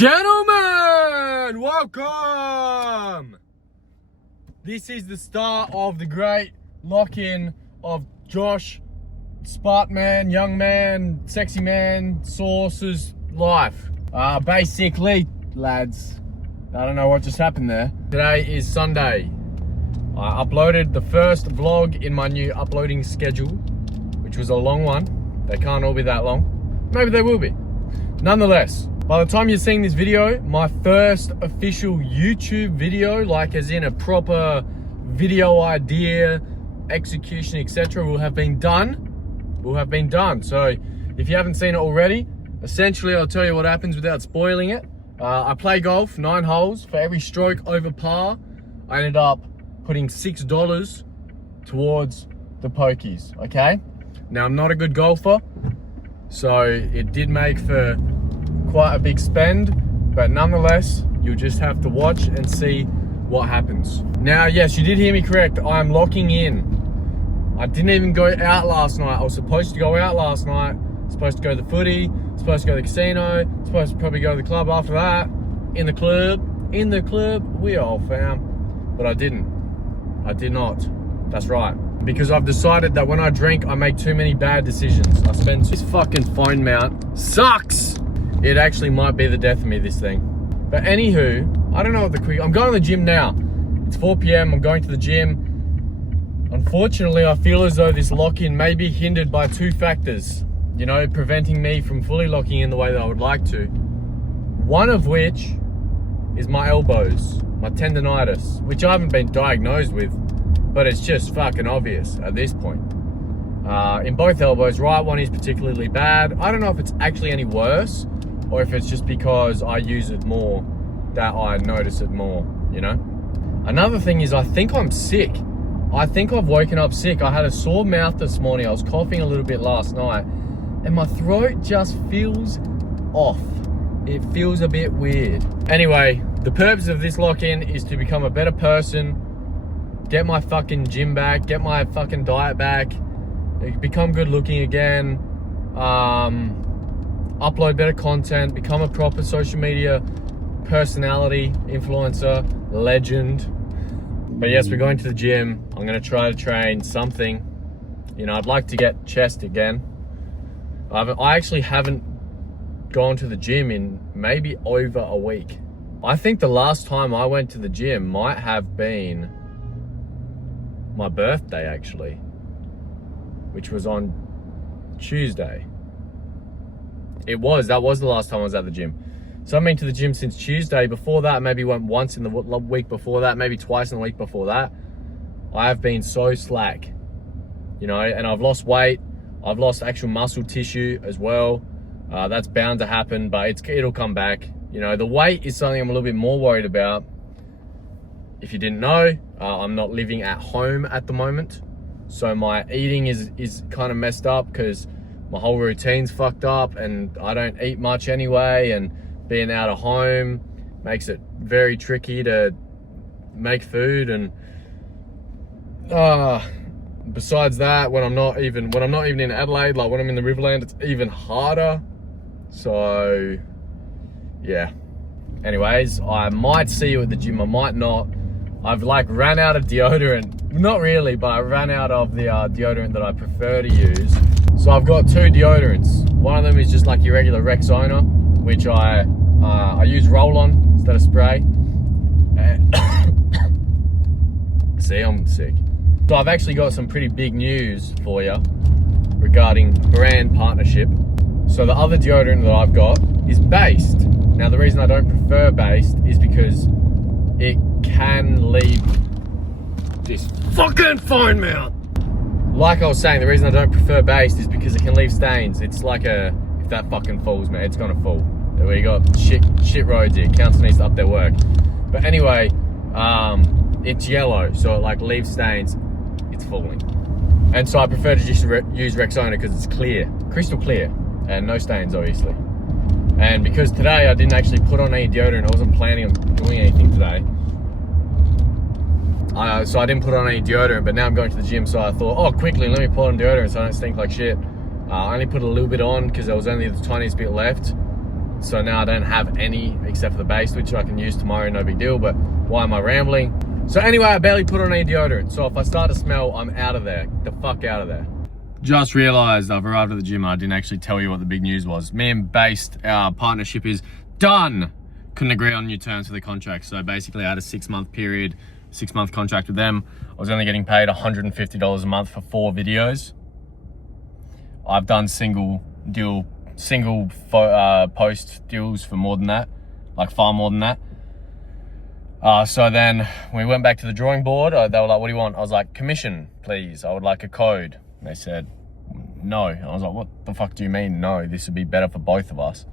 Gentlemen, welcome! This is the start of the great lock-in of Josh, Spartan, young man, sexy man, Source's life. Basically, lads, I don't know what just happened there. Today is Sunday. I uploaded the first vlog in my new uploading schedule, which was a long one. They can't all be that long. Maybe they will be. Nonetheless, by the time you're seeing this video, my first official YouTube video, like as in a proper video idea, execution, etc., will have been done. So if you haven't seen it already, essentially I'll tell you what happens without spoiling it. I play golf, 9 holes. For every stroke over par, I ended up putting $6 towards the pokies, okay? Now, I'm not a good golfer, so it did make for quite a big spend, but nonetheless, you'll just have to watch and see what happens. Now, yes, you did hear me correct. I am locking in. I didn't even go out last night. I was supposed to go out last night. Supposed to go to the footy, supposed to go to the casino, supposed to probably go to the club after that. In the club, we all fam. But I didn't. I did not. That's right. Because I've decided that when I drink, I make too many bad decisions. I spend this fucking phone mount. Sucks! It actually might be the death of me, this thing. But anywho, I don't know what I'm going to the gym now. It's 4 p.m, I'm going to the gym. Unfortunately, I feel as though this lock-in may be hindered by 2 factors. You know, preventing me from fully locking in the way that I would like to. One of which is my elbows, my tendonitis, which I haven't been diagnosed with, but it's just fucking obvious at this point. In both elbows, right one is particularly bad. I don't know if it's actually any worse or if it's just because I use it more that I notice it more, you know? Another thing is I think I'm sick. I think I've woken up sick. I had a sore mouth this morning. I was coughing a little bit last night and my throat just feels off. It feels a bit weird. Anyway, the purpose of this lock-in is to become a better person, get my fucking gym back, get my fucking diet back, become good looking again, upload better content, become a proper social media personality, influencer, legend. But yes, we're going to the gym. I'm gonna try to train something. You know, I'd like to get chest again. I actually haven't gone to the gym in maybe over a week. I think the last time I went to the gym might have been my birthday, actually, which was on Tuesday. That was the last time I was at the gym. So I've been to the gym since Tuesday. Before that, maybe went once in the week before that, maybe twice in the week before that. I have been so slack, you know, and I've lost weight. I've lost actual muscle tissue as well. That's bound to happen, but it'll come back. You know, the weight is something I'm a little bit more worried about. If you didn't know, I'm not living at home at the moment. So my eating is kind of messed up because my whole routine's fucked up and I don't eat much anyway, and being out of home makes it very tricky to make food. And besides that, when I'm not even in Adelaide, like when I'm in the Riverland, it's even harder. So yeah. Anyways, I might see you at the gym, I might not. I've like ran out of deodorant. Not really, but I ran out of the deodorant that I prefer to use. So I've got 2 deodorants. One of them is just like your regular Rexona, which I use roll-on instead of spray. See, I'm sick. So I've actually got some pretty big news for you regarding brand partnership. So the other deodorant that I've got is Based. Now the reason I don't prefer Based is because it can leave this fucking phone mount. Like I was saying, the reason I don't prefer Based is because it can leave stains. It's like if that fucking falls, man, it's gonna fall. We got shit roads here. Council needs to up their work. But anyway, it's yellow, so it like leaves stains. It's falling. And so I prefer to just use Rexona because it's clear, crystal clear, and no stains, obviously. And because today I didn't actually put on any deodorant, I wasn't planning on doing anything today. So I didn't put on any deodorant, but now I'm going to the gym, so I thought, oh, quickly, let me put on deodorant so I don't stink like shit. I only put a little bit on because there was only the tiniest bit left. So now I don't have any except for the base, which I can use tomorrow, no big deal, but why am I rambling? So anyway, I barely put on any deodorant. So if I start to smell, I'm out of there. Get the fuck out of there. Just realized I've arrived at the gym. I didn't actually tell you what the big news was. Me and Based, our partnership is done. Couldn't agree on new terms for the contract. So basically I had a 6-month period, 6-month contract with them. I was only getting paid $150 a month for 4 videos. I've done single post deals for more than that, like far more than that. So then we went back to the drawing board. They were like, what do you want? I was like, commission, please. I would like a code. And they said, no. I was like, what the fuck do you mean, no? This would be better for both of us.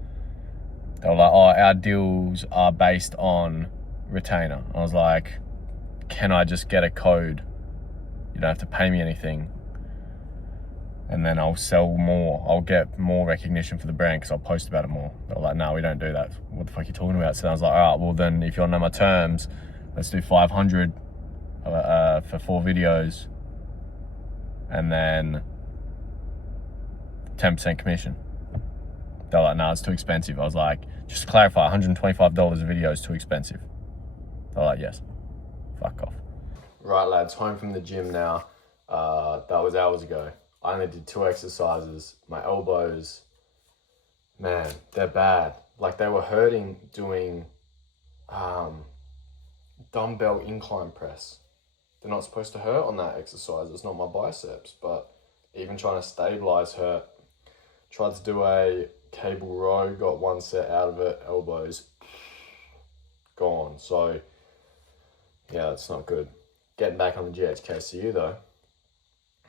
They were like, oh, our deals are based on retainer. I was like, can I just get a code? You don't have to pay me anything. And then I'll sell more. I'll get more recognition for the brand because I'll post about it more. They were like, no, we don't do that. What the fuck are you talking about? So I was like, all right, well then if you want to know my terms, let's do 500 for 4 videos. And then 10% commission. They were like, no, it's too expensive. I was like, just to clarify, $125 a video is too expensive. They were like, yes, fuck off. Right lads, home from the gym now. That was hours ago. I only did 2 exercises. My elbows, man, they're bad. Like they were hurting doing dumbbell incline press. They're not supposed to hurt on that exercise. It's not my biceps, but even trying to stabilize hurt. Tried to do a cable row, got 1 set out of it, elbows gone. So yeah, that's not good. Getting back on the GHKCU though.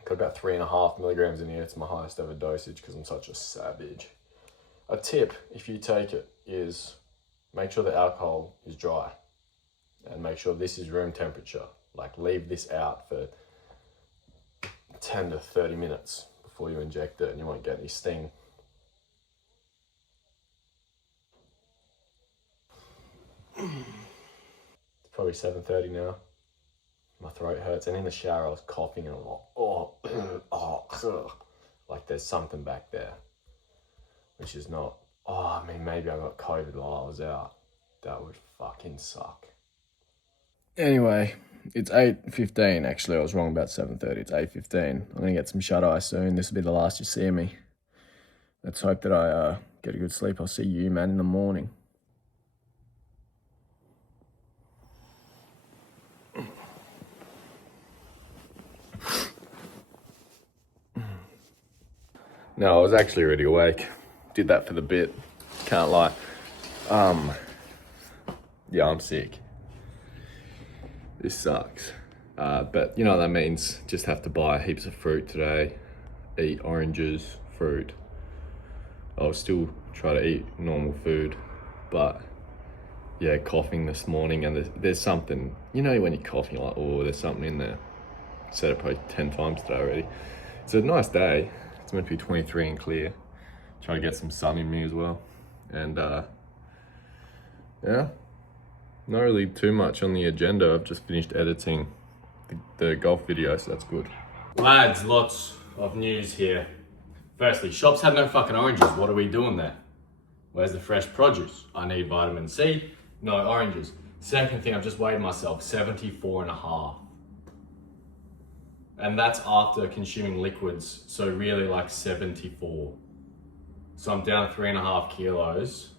Got about 3.5 milligrams in here. It's my highest ever dosage because I'm such a savage. A tip, if you take it, is make sure the alcohol is dry and make sure this is room temperature. Like leave this out for 10 to 30 minutes before you inject it and you won't get any sting. It's probably 7:30 now. My throat hurts, and in the shower I was coughing and I'm like, like there's something back there, which is not, I mean, maybe I got COVID while I was out. That would fucking suck. Anyway, it's 8:15, actually, I was wrong about 7:30, it's 8:15. I'm gonna get some shut eye soon. This will be the last you see of me. Let's hope that I get a good sleep. I'll see you, man, in the morning. No, I was actually already awake. Did that for the bit. Can't lie. Yeah, I'm sick. This sucks. But you know what that means. Just have to buy heaps of fruit today. Eat oranges, fruit. I'll still try to eat normal food. But yeah, coughing this morning and there's something, you know when you're coughing, you're like, oh, there's something in there. Said it probably 10 times today already. It's a nice day. It's meant to be 23 and clear. Try to get some sun in me as well. And yeah, not really too much on the agenda. I've just finished editing the golf video, so that's good. Lads, lots of news here. Firstly, shops have no fucking oranges. What are we doing there? Where's the fresh produce? I need vitamin C, no oranges. Second thing, I've just weighed myself, 74.5. And that's after consuming liquids, so really like 74. So I'm down 3.5 kilos.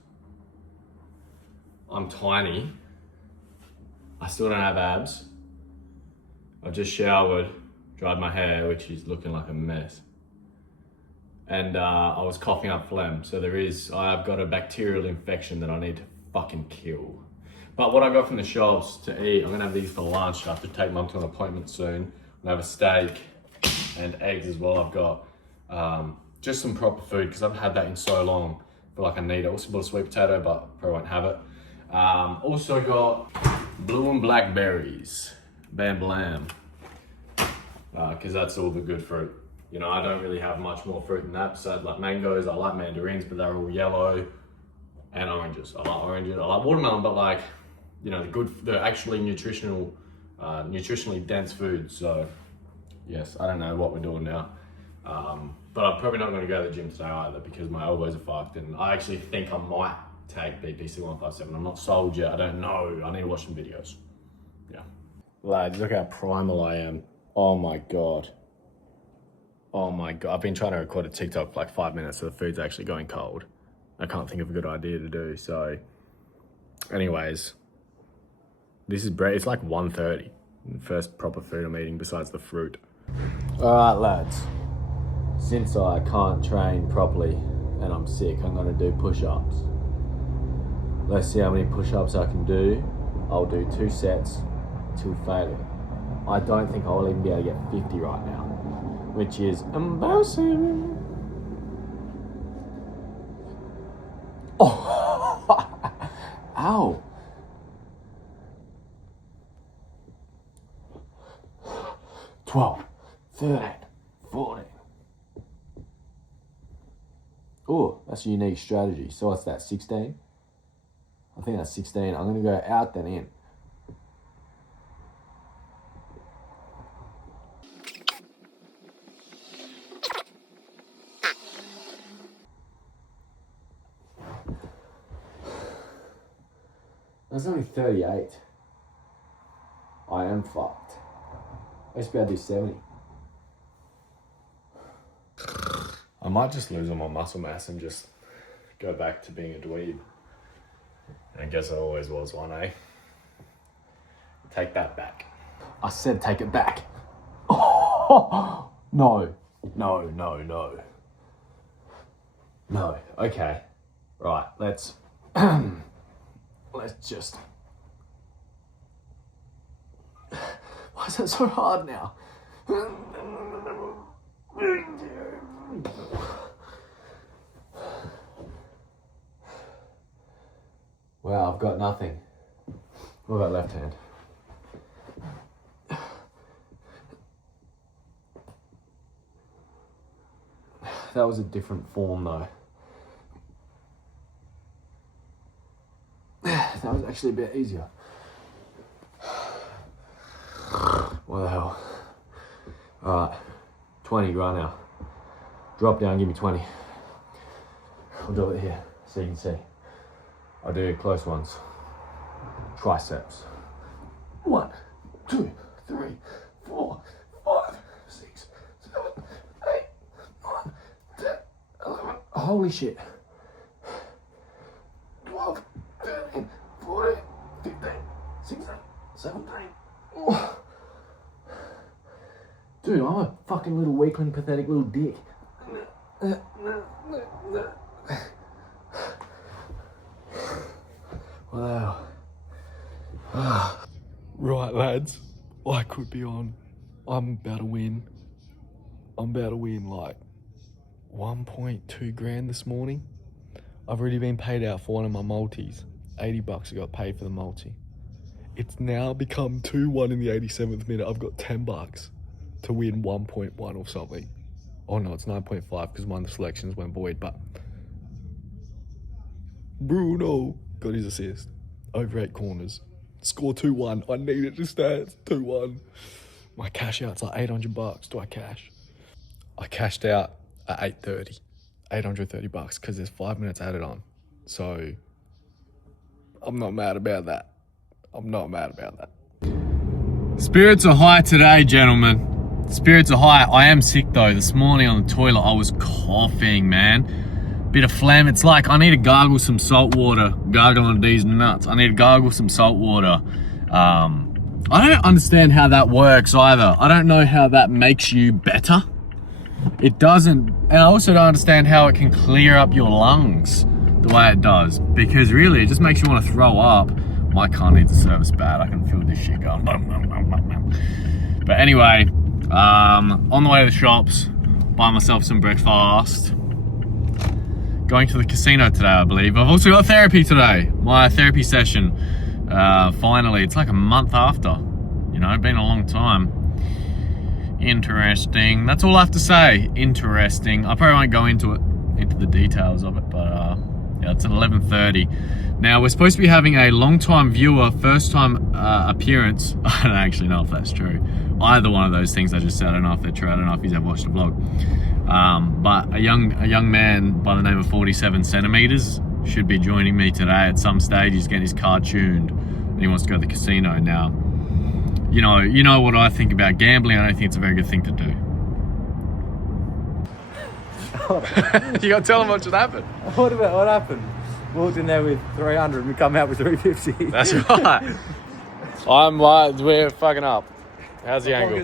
I'm tiny. I still don't have abs. I've just showered, dried my hair, which is looking like a mess. And I was coughing up phlegm, so I've got a bacterial infection that I need to fucking kill. But what I got from the shops to eat, I'm gonna have these for lunch. I have to take mum to an appointment soon. I have a steak and eggs as well. I've got just some proper food because I've had that in so long. I feel like I need it. Also bought a sweet potato, but probably won't have it. Also got blue and black berries, bam blam, because that's all the good fruit. You know, I don't really have much more fruit than that besides like mangoes. I like mandarins, but they're all yellow, and oranges. I like oranges. I like watermelon, but like, you know, the actually nutritionally dense food. So yes, I don't know what we're doing now, but I'm probably not going to go to the gym today either because my elbows are fucked, and I actually think I might take BPC 157. I'm not sold yet. I don't know. I need to watch some videos. Yeah. Lads, look how primal I am. Oh my God. Oh my God. I've been trying to record a TikTok for like 5 minutes, so the food's actually going cold. I can't think of a good idea to do. So anyways, this is bread. It's like 1:30. First proper food I'm eating besides the fruit. All right, lads. Since I can't train properly and I'm sick, I'm gonna do push-ups. Let's see how many push-ups I can do. I'll do 2 sets till failure. I don't think I'll even be able to get 50 right now, which is embarrassing. Oh, ow. $12, $13, $14. Oh, that's a unique strategy. So what's that, 16? I think that's 16. I'm gonna go out then in. That's only 38. I am fucked. I used to be able to do 70. I might just lose all my muscle mass and just go back to being a dweeb. And I guess I always was one, eh? Take that back. I said take it back. Oh, no. No. Okay. Right, let's just... Why is it so hard now? Wow, I've got nothing. What about left hand? That was a different form though. That was actually a bit easier. What the hell? Alright, 20 right now. Drop down, give me 20. I'll do it here so you can see. I'll do close ones. Triceps. 1, 2, 3, 4, 5, 6, 7, 8, 9, 10, 11. Holy shit. 12, 13, 14, 15, 16, 17. Oh. Dude, I'm a fucking little weakling, pathetic little dick. Wow. Right, lads. I could be on. I'm about to win. I'm about to win like 1.2 grand this morning. I've already been paid out for one of my multis. $80 I got paid for the multi. It's now become 2-1 in the 87th minute. I've got $10 to win 1.1 or something. Oh no, it's 9.5 because one of the selections went void, but Bruno got his assist. Over 8 corners. Score 2-1. I need it to stand. 2-1. My cash out's like $800. Do I cash? I cashed out at 8:30. $830 because there's 5 minutes added on. So I'm not mad about that. Spirits are high today, gentlemen. Spirits are high. I am sick though. This morning on the toilet, I was coughing, man. Bit of phlegm. It's like I need to gargle some salt water. Gargling these nuts. I need to gargle some salt water. I don't understand how that works either. I don't know how that makes you better. It doesn't. And I also don't understand how it can clear up your lungs the way it does. Because really, it just makes you want to throw up. My car needs a service bad. I can feel this shit going. But anyway, on the way to the shops, buy myself some breakfast. Going to the casino today, I believe. I've also got therapy today. My therapy session. Finally, it's like a month after. You know, been a long time. Interesting. That's all I have to say. Interesting. I probably won't go into the details of it, but yeah, it's at 11:30. Now, we're supposed to be having a long-time viewer, first-time appearance. I don't actually know if that's true. Either one of those things I just said. I don't know if they're true. I don't know if he's ever watched the vlog. But a young man by the name of 47 centimeters should be joining me today at some stage. He's getting his car tuned and he wants to go to the casino. Now, you know what I think about gambling. I don't think it's a very good thing to do. You gotta tell him what should happen. What happened? Walked in there with 300 and we come out with 350. That's right. We're fucking up. How's the angle?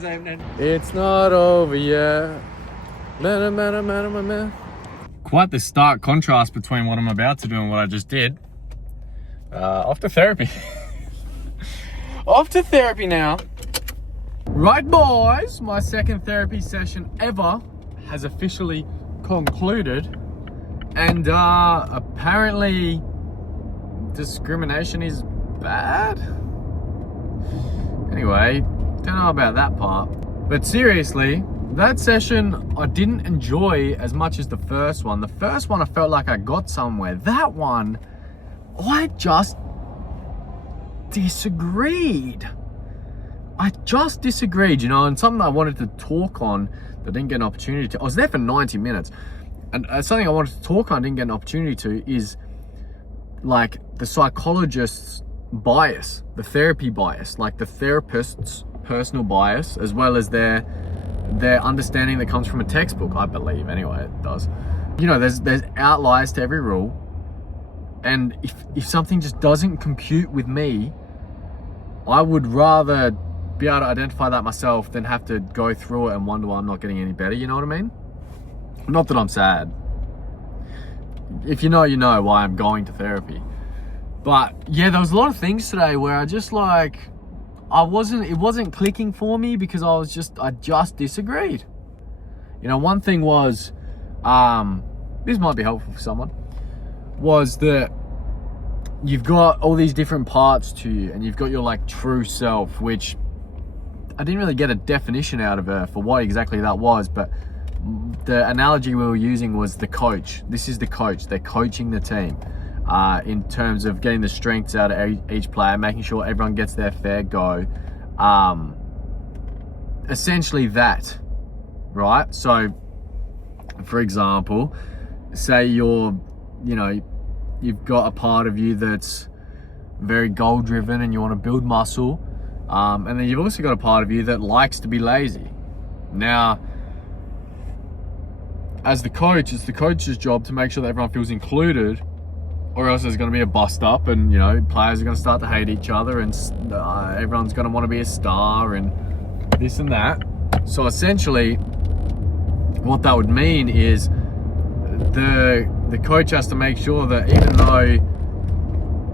It's not over yet. Quite the stark contrast between what I'm about to do and what I just did. Off to therapy. Off to therapy now. Right, boys, my second therapy session ever has officially concluded, and apparently discrimination is bad. Anyway, don't know about that part, but seriously, that session I didn't enjoy as much as the first one. The first one I felt like I got somewhere. That one, I just disagreed. And something I wanted to talk on that I didn't get an opportunity to. I was there for 90 minutes. And something I wanted to talk on, didn't get an opportunity to, is like the psychologist's bias, the therapy bias, like the therapist's personal bias, as well as their understanding that comes from a textbook, I believe, anyway, it does. You know, there's outliers to every rule. And if something just doesn't compute with me, I would rather be able to identify that myself than have to go through it and wonder why I'm not getting any better, you know what I mean? Not that I'm sad. If you know, you know why I'm going to therapy. But yeah, there was a lot of things today where I just like, it wasn't clicking for me because I just disagreed. You know, one thing was, this might be helpful for someone, was that you've got all these different parts to you and you've got your like true self, which I didn't really get a definition out of her for what exactly that was, but the analogy we were using was the coach. This is the coach. They're coaching the team in terms of getting the strengths out of each player, making sure everyone gets their fair go. Essentially that, right? So, for example, say you've got a part of you that's very goal driven and you want to build muscle. And then you've also got a part of you that likes to be lazy. Now, as the coach, it's the coach's job to make sure that everyone feels included, or else there's going to be a bust up and, you know, players are going to start to hate each other and everyone's going to want to be a star and this and that. So essentially, what that would mean is the coach has to make sure that even though,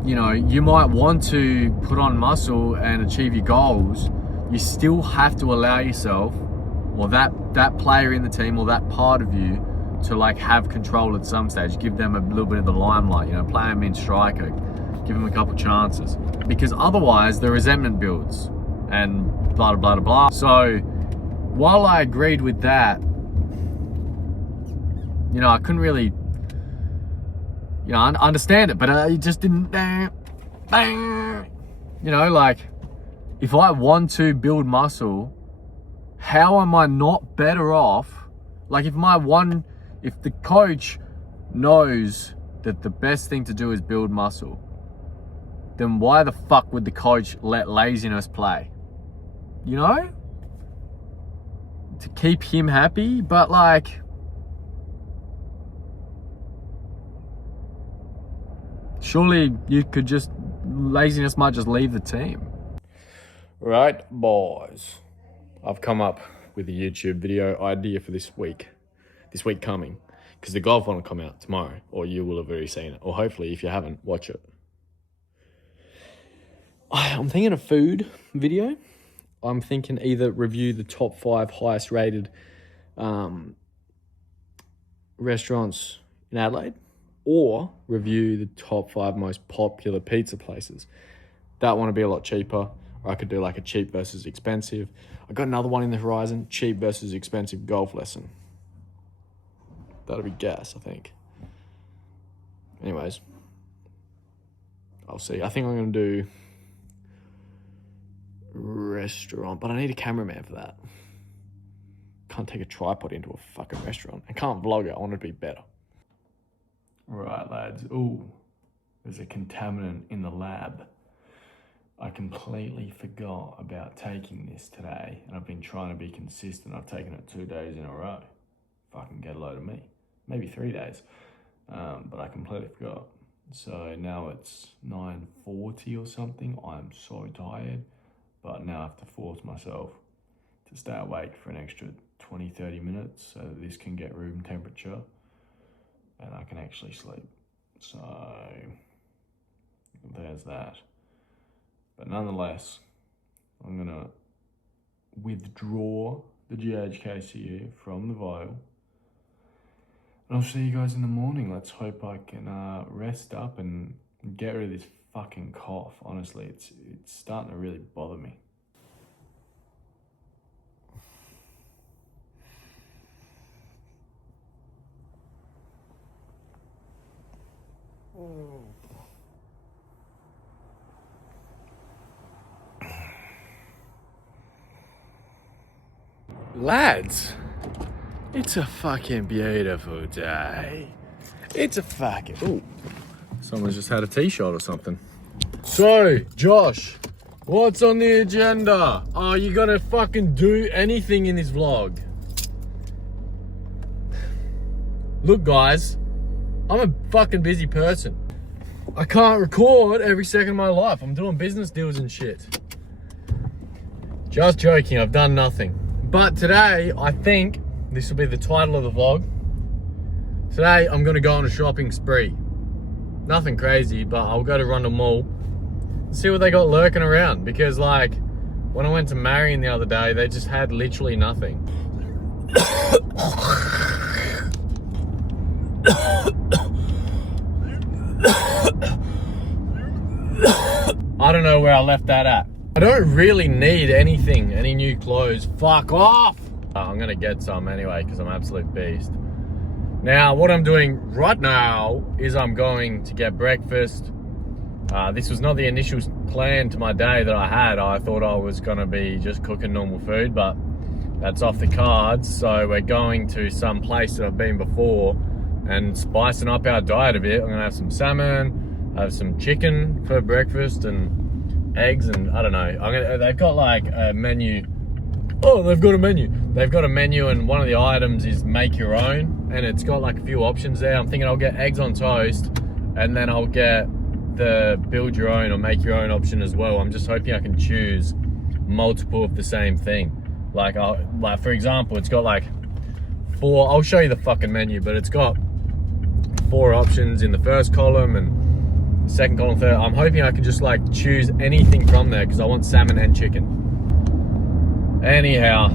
you know, you might want to put on muscle and achieve your goals, you still have to allow yourself, or that player in the team, or that part of you, to like have control at some stage. Give them a little bit of the limelight, you know, play them in striker, give them a couple chances, because otherwise the resentment builds and blah blah blah blah. So while I agreed with that, you know, I couldn't really, you know, understand it, but it just didn't, you know, like, if I want to build muscle, how am I not better off? Like, if the coach knows that the best thing to do is build muscle, then why the fuck would the coach let laziness play? You know? To keep him happy, but like, surely laziness might just leave the team. Right, boys. I've come up with a YouTube video idea for this week coming, because the golf one will come out tomorrow, or you will have already seen it, or hopefully if you haven't, watch it. I'm thinking a food video. I'm thinking either review the top 5 highest rated restaurants in Adelaide, or review the top 5 most popular pizza places. That one would be a lot cheaper. Or I could do like a cheap versus expensive. I got another one in the horizon, cheap versus expensive golf lesson. That'll be gas, I think. Anyways, I'll see. I think I'm going to do restaurant, but I need a cameraman for that. Can't take a tripod into a fucking restaurant. I can't vlog it. I want it to be better. Right, lads. Ooh, there's a contaminant in the lab. I completely forgot about taking this today, and I've been trying to be consistent. I've taken it 2 days in a row. Fucking get a load of me. Maybe 3 days. But I completely forgot. So now it's 9:40 or something. I'm so tired, but now I have to force myself to stay awake for an extra 20-30 minutes so that this can get room temperature and I can actually sleep. So there's that. But nonetheless, I'm gonna withdraw the GHKCU from the vial. And I'll see you guys in the morning. Let's hope I can rest up and get rid of this fucking cough. Honestly, it's starting to really bother me. Lads, it's a fucking beautiful day. It's a fucking... Ooh, someone's just had a t-shirt or something. So, Josh, what's on the agenda? Are you gonna fucking do anything in this vlog? Look, guys, I'm a fucking busy person. I can't record every second of my life. I'm doing business deals and shit. Just joking, I've done nothing. But today, I think this will be the title of the vlog. Today, I'm gonna go on a shopping spree. Nothing crazy, but I'll go to Rundle Mall and see what they got lurking around. Because like, when I went to Marion the other day, they just had literally nothing. I don't know where I left that at. I don't really need anything, any new clothes. Fuck off! I'm gonna get some anyway, because I'm an absolute beast. Now, what I'm doing right now is I'm going to get breakfast. This was not the initial plan to my day that I had. I thought I was gonna be just cooking normal food, but that's off the cards. So we're going to some place that I've been before and spicing up our diet a bit. I'm gonna have some salmon, have some chicken for breakfast and eggs, and I don't know. They've got like a menu. Oh, they've got a menu. They've got a menu, and one of the items is make your own, and it's got like a few options there. I'm thinking I'll get eggs on toast, and then I'll get the build your own or make your own option as well. I'm just hoping I can choose multiple of the same thing. Like for example, it's got like 4. I'll show you the fucking menu, but it's got 4 options in the first column and second column, third. I'm hoping I can just like choose anything from there because I want salmon and chicken. Anyhow,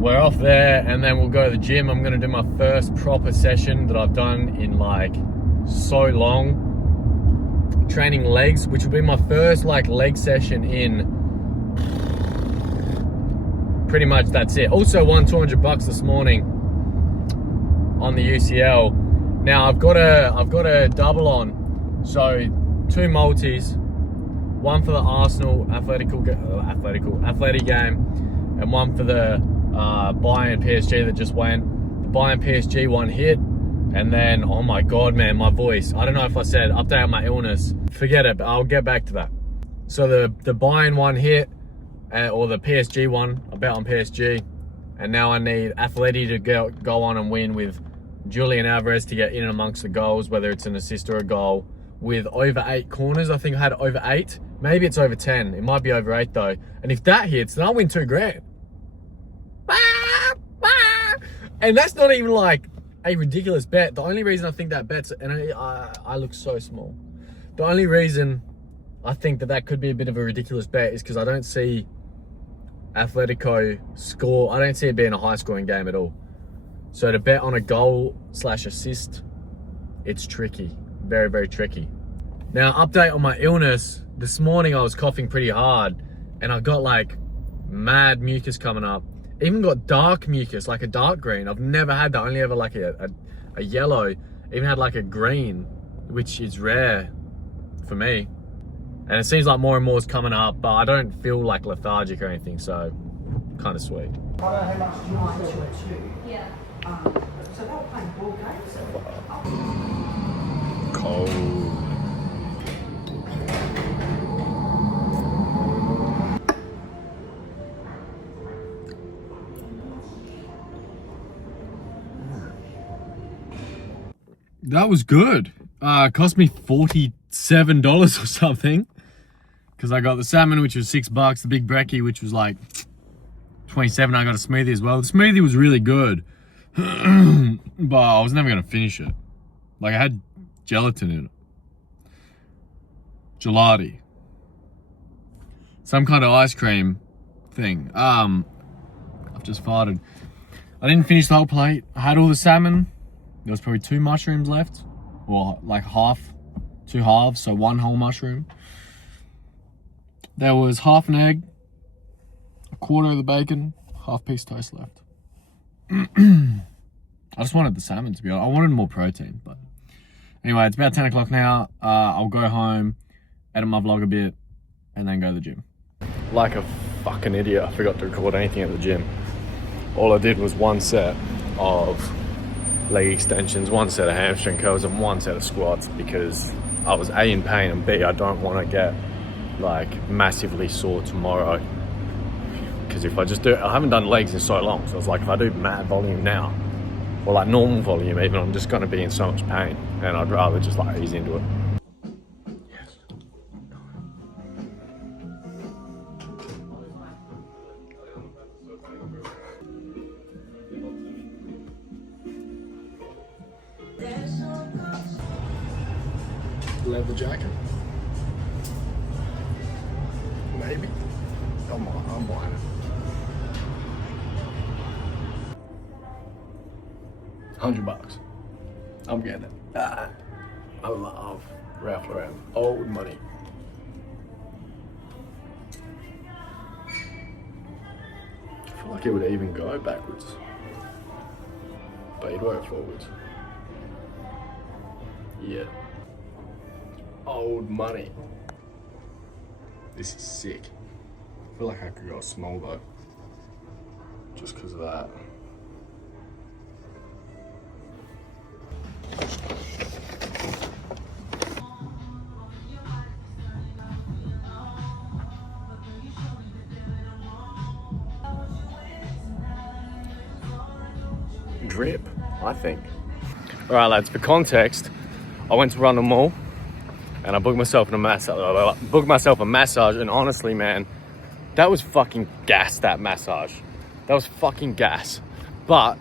we're off there and then we'll go to the gym. I'm gonna do my first proper session that I've done in like so long. Training legs, which will be my first like leg session in pretty much that's it. Also won $200 this morning on the UCL. Now I've got a double on. So 2 multis, one for the Arsenal athletic game, and one for the Bayern PSG that just went. The Bayern PSG one hit, and then, oh my God, man, my voice. I don't know if I said update on my illness. Forget it, but I'll get back to that. So the Bayern one hit, or the PSG one, I bet on PSG, and now I need Atleti to go on and win with Julian Alvarez to get in amongst the goals, whether it's an assist or a goal. With over 8 corners. I think I had over 8. Maybe it's over 10. It might be over 8 though. And if that hits, then I'll win $2,000. And that's not even like a ridiculous bet. The only reason I think that bet's, and I look so small. The only reason I think that could be a bit of a ridiculous bet is because I don't see Atletico score. I don't see it being a high scoring game at all. So to bet on a goal / assist, it's tricky. Very, very tricky. Now, update on my illness. This morning I was coughing pretty hard and I got like mad mucus coming up. Even got dark mucus, like a dark green. I've never had that. I only ever like a yellow. Even had like a green, which is rare for me. And it seems like more and more is coming up, but I don't feel like lethargic or anything, so kind of sweet. I don't know how much do you want to? Yeah. So they were playing ball games. Cold. That was good. It cost me $47 or something. Because I got the salmon, which was $6, the big brekkie, which was like 27. I got a smoothie as well. The smoothie was really good. But I was never gonna finish it. Like, I had gelatin in it. Gelati. Some kind of ice cream thing. I've just farted. I didn't finish the whole plate. I had all the salmon. There was probably 2 mushrooms left. Or like half, 2 halves, so 1 whole mushroom. There was half an egg, a quarter of the bacon, half piece toast left. I just wanted the salmon, to be honest. I wanted more protein, but anyway, it's about 10 o'clock now. I'll go home, edit my vlog a bit, and then go to the gym. Like a fucking idiot, I forgot to record anything at the gym. All I did was 1 set of leg extensions, 1 set of hamstring curls, and 1 set of squats because I was A, in pain, and B, I don't want to get like massively sore tomorrow. Because if I just do it, I haven't done legs in so long, so it's like if I do mad volume now, or like normal volume even, I'm just going to be in so much pain, and I'd rather just like ease into it. Yes. Leather jacket. Maybe. I'm buying it. $100. I'm getting it. I love Ralph Lauren. Old money. I feel like it would even go backwards. But it'd work forwards. Yeah. Old money. This is sick. I feel like I could go small though. Just because of that. Drip, I think. All right, lads, for context, I went to Rundle Mall and I booked myself a massage, and honestly, man, that was fucking gas, that massage. That was fucking gas. But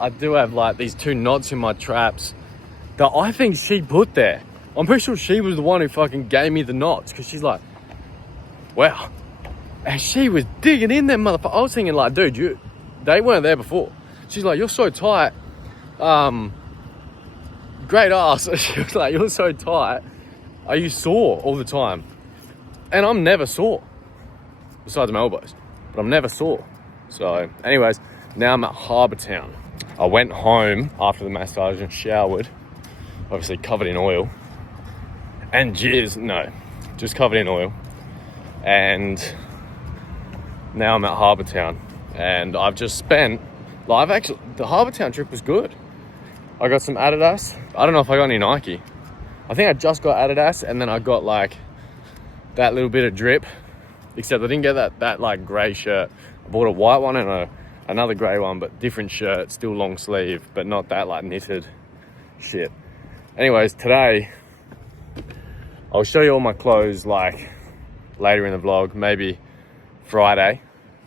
I do have like these 2 knots in my traps that I think she put there. I'm pretty sure she was the one who fucking gave me the knots, because she's like, wow. And she was digging in there, motherfucker. I was thinking like, dude, they weren't there before. She's like, you're so tight. Great ass. She was like, you're so tight. Are you sore all the time? And I'm never sore. Besides my elbows. But I'm never sore. So, anyways, now I'm at Harbour Town. I went home after the massage and showered. Obviously covered in oil. And jizz. No, just covered in oil. And now I'm at Harbour Town. And I've just spent... the Harbour Town trip was good. I got some Adidas. I don't know if I got any Nike. I think I just got Adidas, and then I got like that little bit of drip. Except I didn't get that like grey shirt. I bought a white one and another grey one, but different shirt, still long sleeve, but not that like knitted shit. Anyways, today I'll show you all my clothes like later in the vlog, maybe Friday,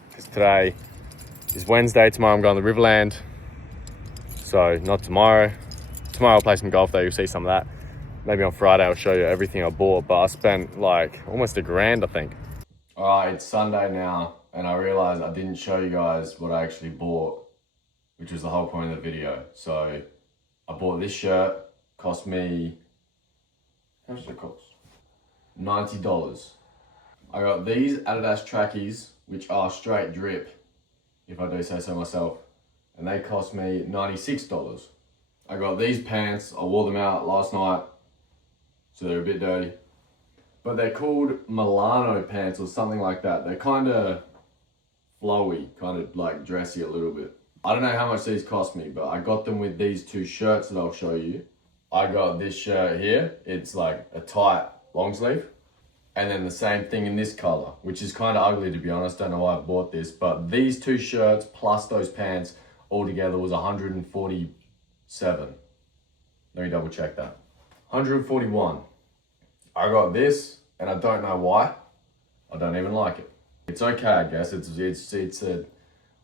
because today is Wednesday. Tomorrow I'm going to Riverland, so not tomorrow. Tomorrow I'll play some golf though, you'll see some of that. Maybe on Friday I'll show you everything I bought, but I spent like almost $1,000, I think. Alright, it's Sunday now, and I realized I didn't show you guys what I actually bought, which was the whole point of the video. So I bought this shirt, cost me, how much did it cost? $90. I got these Adidas trackies, which are straight drip, if I do say so myself, and they cost me $96. I got these pants, I wore them out last night, so they're a bit dirty. But they're called Milano pants or something like that. They're kind of flowy, kind of like dressy a little bit. I don't know how much these cost me, but I got them with these 2 shirts that I'll show you. I got this shirt here. It's like a tight long sleeve. And then the same thing in this color, which is kind of ugly to be honest. Don't know why I bought this, but these 2 shirts plus those pants all together was $147. Let me double check that. 141. I got this, and I don't know why. I don't even like it. It's okay, I guess. It's a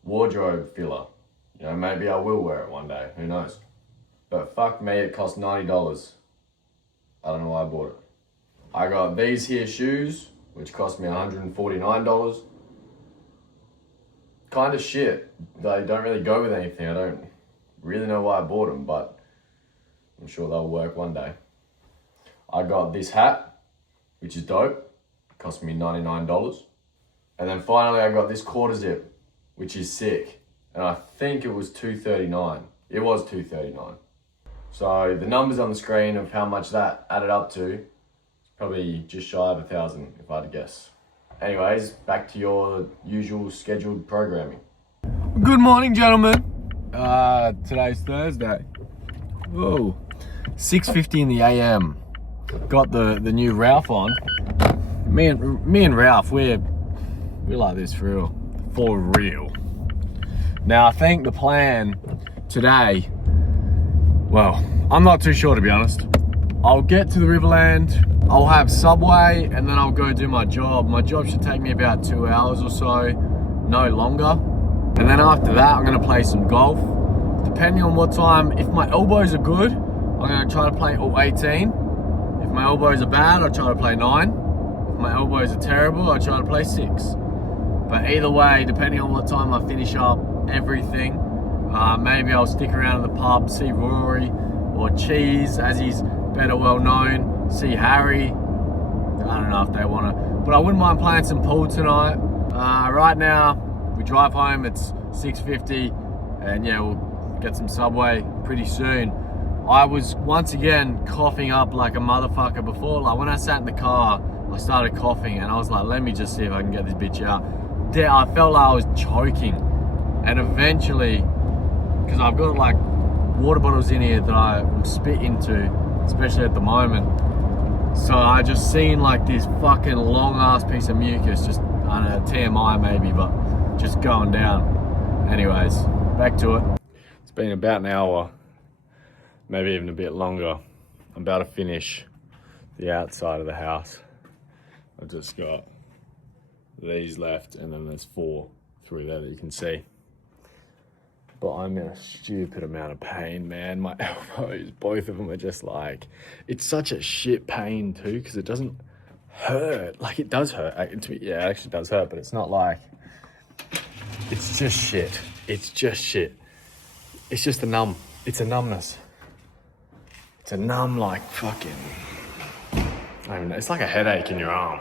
wardrobe filler. You know, maybe I will wear it one day. Who knows? But fuck me, it cost $90. I don't know why I bought it. I got these here shoes, which cost me $149. Kind of shit. They don't really go with anything. I don't really know why I bought them, but I'm sure they'll work one day. I got this hat, which is dope. Cost me $99. And then finally I got this quarter zip, which is sick. And I think it was $239. It was $239. So the numbers on the screen of how much that added up to, probably just shy of 1,000 if I had to guess. Anyways, back to your usual scheduled programming. Good morning, gentlemen. Today's Thursday. Whoa, 6:50 in the AM. Got the new Ralph on. Me and Ralph, we're like this for real. For real. Now I think the plan today, well, I'm not too sure to be honest. I'll get to the Riverland, I'll have Subway, and then I'll go do my job. My job should take me about 2 hours or so, no longer. And then after that, I'm gonna play some golf. Depending on what time, if my elbows are good, I'm gonna try to play all 18. If my elbows are bad, I'll try to play 9. If my elbows are terrible, I'll try to play 6. But either way, depending on what time I finish up everything, maybe I'll stick around in the pub, see Rory, or Cheese, as he's better well known, see Harry. I don't know if they want to, but I wouldn't mind playing some pool tonight. Right now, we drive home, it's 6:50, and yeah, we'll get some Subway pretty soon. I was once again coughing up like a motherfucker before. Like when I sat in the car, I started coughing and I was like, let me just see if I can get this bitch out. I felt like I was choking, and eventually, because I've got like water bottles in here that I will spit into, especially at the moment. So I just seen like this fucking long ass piece of mucus, just, I don't know, TMI maybe, but just going down. Anyways, back to it. It's been about an hour, maybe even a bit longer. I'm about to finish the outside of the house. I've just got these left, and then there's 4 through there that you can see. But I'm in a stupid amount of pain, man. My elbows, both of them are just like, it's such a shit pain too, because it doesn't hurt. Like it does hurt. Yeah, it actually does hurt, but it's not like, it's just shit. It's just shit. It's just a numb. It's a numbness. It's a numb like fucking, I don't know, it's like a headache in your arm.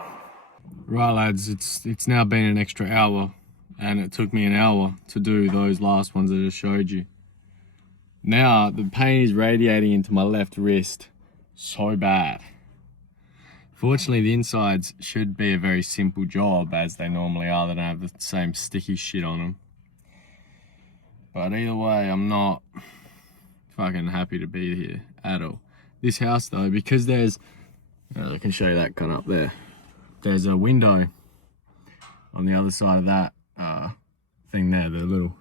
Right lads, it's now been an extra hour. And it took me an hour to do those last ones I just showed you. Now, the pain is radiating into my left wrist so bad. Fortunately, the insides should be a very simple job, as they normally are. They don't have the same sticky shit on them. But either way, I'm not fucking happy to be here at all. This house though, because there's, I can show you that kind of up there. There's a window on the other side of that thing there, the little